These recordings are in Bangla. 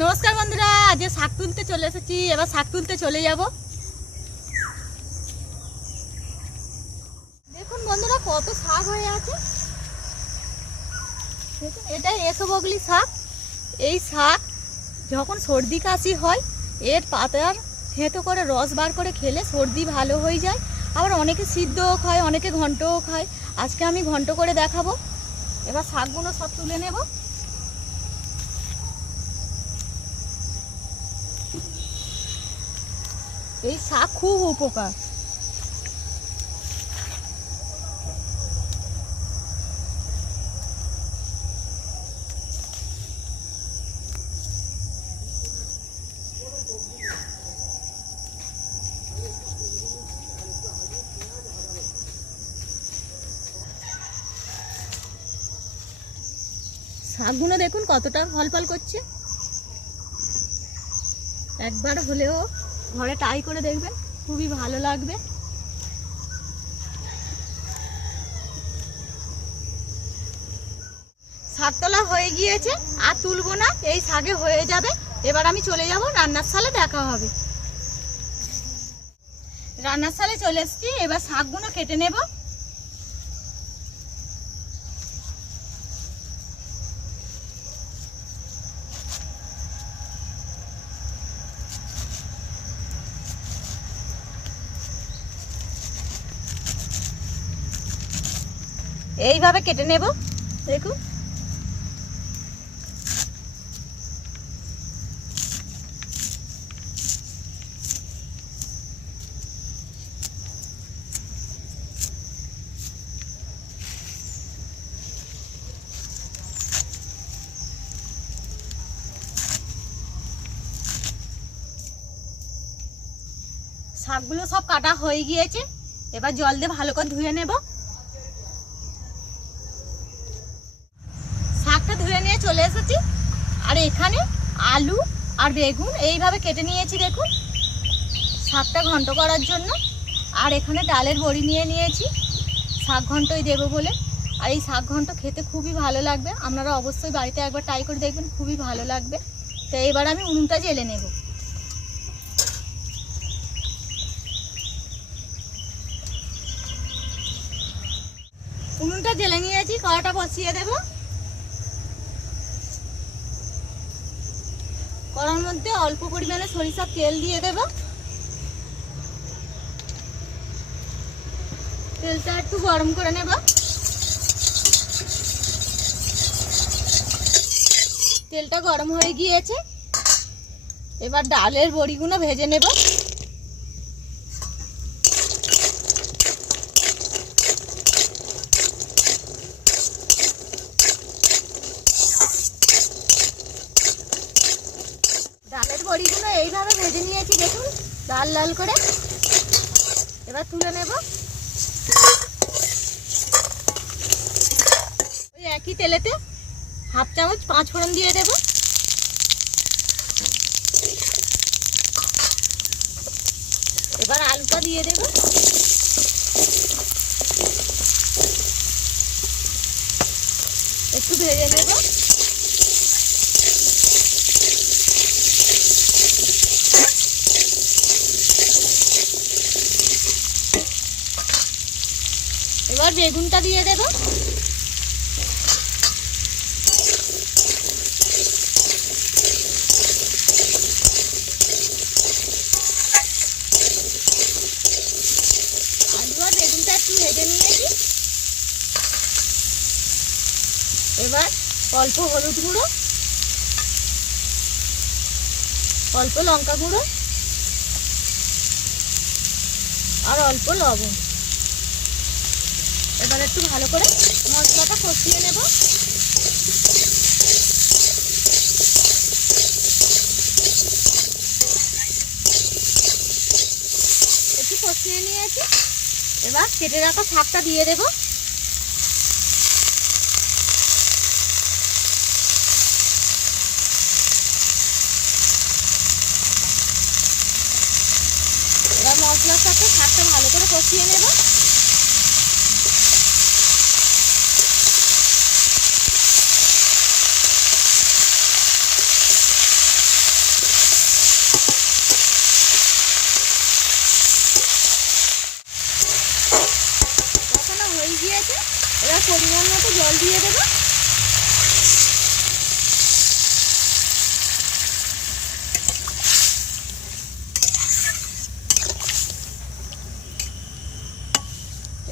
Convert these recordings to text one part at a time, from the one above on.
নমস্কার বন্ধুরা আজকে শাক তুলতে চলে এসেছি, এবার শাক তুলতে চলে যাব। দেখুন বন্ধুরা, কত শাক হয়ে আছে। এটা এসবগলি শাক। এই শাক যখন সর্দি কাশি হয়, এর পাতার থেঁতো করে রস বার করে খেলে সর্দি ভালো হয়ে যায়। আবার অনেকে সিদ্ধও খায়, অনেকে ঘন্টও খায়। আজকে আমি ঘন্ট করে দেখাবো। এবার শাকগুলো সব তুলে নেব। এই শাক খুব উপকার। শাকগুলো দেখুন কতটা ফল করছে। একবার হলেও ঘরে টাই করে দেখবেন খুবই ভালো লাগবে। সাততলা তোলা হয়ে গিয়েছে, আর তুলবো না, এই শাকে হয়ে যাবে। এবার আমি চলে যাব, রান্নার সালে দেখা হবে। রান্নার সালে চলে এসছি, এবার শাকগুলো কেটে নেব। এইভাবে কেটে নেব। দেখুন শাকগুলো সব কাটা হয়ে গিয়েছে। এবার জল দিয়ে ভালো করে ধুয়ে নেব শাকটা ধুয়ে নিয়ে চলে এসেছি। আর এখানে আলু আর বেগুন এইভাবে কেটে নিয়েছি, দেখুন। শাকটা ঘন্ট করার জন্য। আর এখানে ডালের বড়ি নিয়ে নিয়েছি। শাক ঘন্টই দেবো বলে। আর এই শাক ঘন্ট খেতে খুবই ভালো লাগবে। আপনারা অবশ্যই বাড়িতে একবার ট্রাই করে দেখবেন, খুবই ভালো লাগবে। তো এবার আমি উনুনটা জেলে নেব। উনুনটা জেলে নিয়েছি, কড়াটা বসিয়ে দেবো। কড়ার মধ্যে অল্প পরিমাণে সরিষার তেল দিয়ে দেব। তেলটা একটু গরম করে নেব। তেলটা গরম হয়ে গিয়েছে। এবার ডালের বড়িগুলো ভেজে নেব ডালের বড়িগুলো এইভাবে ভেজে নিয়েছি দেখুন, লাল লাল করে। এবার তুলে নেব। ওই একই তেলেতে হাফ চামচ পাঁচ ফোড়ন দিয়ে দেব। এবার আলুটা দিয়ে দেব। একটু ভেজে নেব। বেগুনটা দিয়ে দেব। বেগুনটা একটু এবার অল্প হলুদ গুঁড়ো, অল্প লঙ্কা গুঁড়ো, আর অল্প লবণ। এবার একটু ভালো করে মশলাটা কষিয়ে নেব। একটু কষিয়ে নিয়েছি। এবার কেটে রাখা শাকটা দিয়ে দেব। মশলার সাথে শাকটা ভালো করে কষিয়ে নেব। দিয়ে দেবো।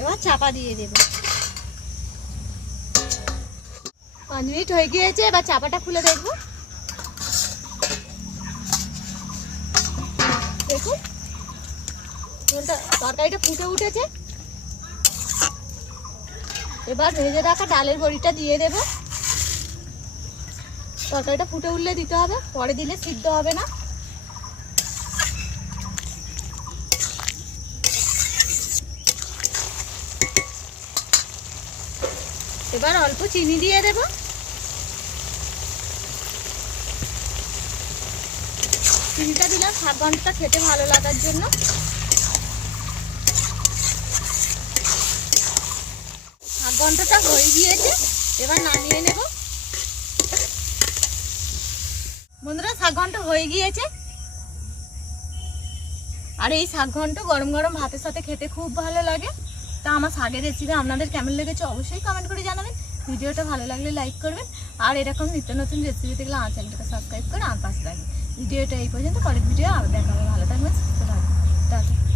এবার চাপা দিয়ে দেবো। পাঁচ মিনিট হয়ে গিয়েছে, এবার চাপাটা খুলে দেখব। দেখুন তরকারিটা ফুটে উঠেছে। এবার ভেজে রাখা ডালের বড়িটা দিয়ে দেব। তরকারিটা ফুটে উঠলে দিতে হবে, পরে দিলে সিদ্ধ হবে না। এবার অল্প চিনি দিয়ে দেব। চিনিটা দিলাম শাক ঘন্টটা খেতে ভালো লাগার জন্য। ঘন্টটা হয়ে গিয়েছে। এবার নামিয়ে নেব। বন্ধুরা, শাক ঘন্ট হয়ে গিয়েছে। আর এই শাক ঘন্ট গরম গরম ভাতের সাথে খেতে খুব ভালো লাগে। তা আমার শাকের রেসিপি আপনাদের কেমন লেগেছে অবশ্যই কমেন্ট করে জানাবেন। ভিডিওটা ভালো লাগলে লাইক করবেন। আর এরকম নিত্য নতুন রেসিপি দেখলে আমার চ্যানেলটাকে সাবস্ক্রাইব করে আমার পাশে থাকবেন। ভিডিওটা এই পর্যন্ত, পরের ভিডিও আবার দেখা হবে ভালো থাকবেন, সুস্থ থাকবেন।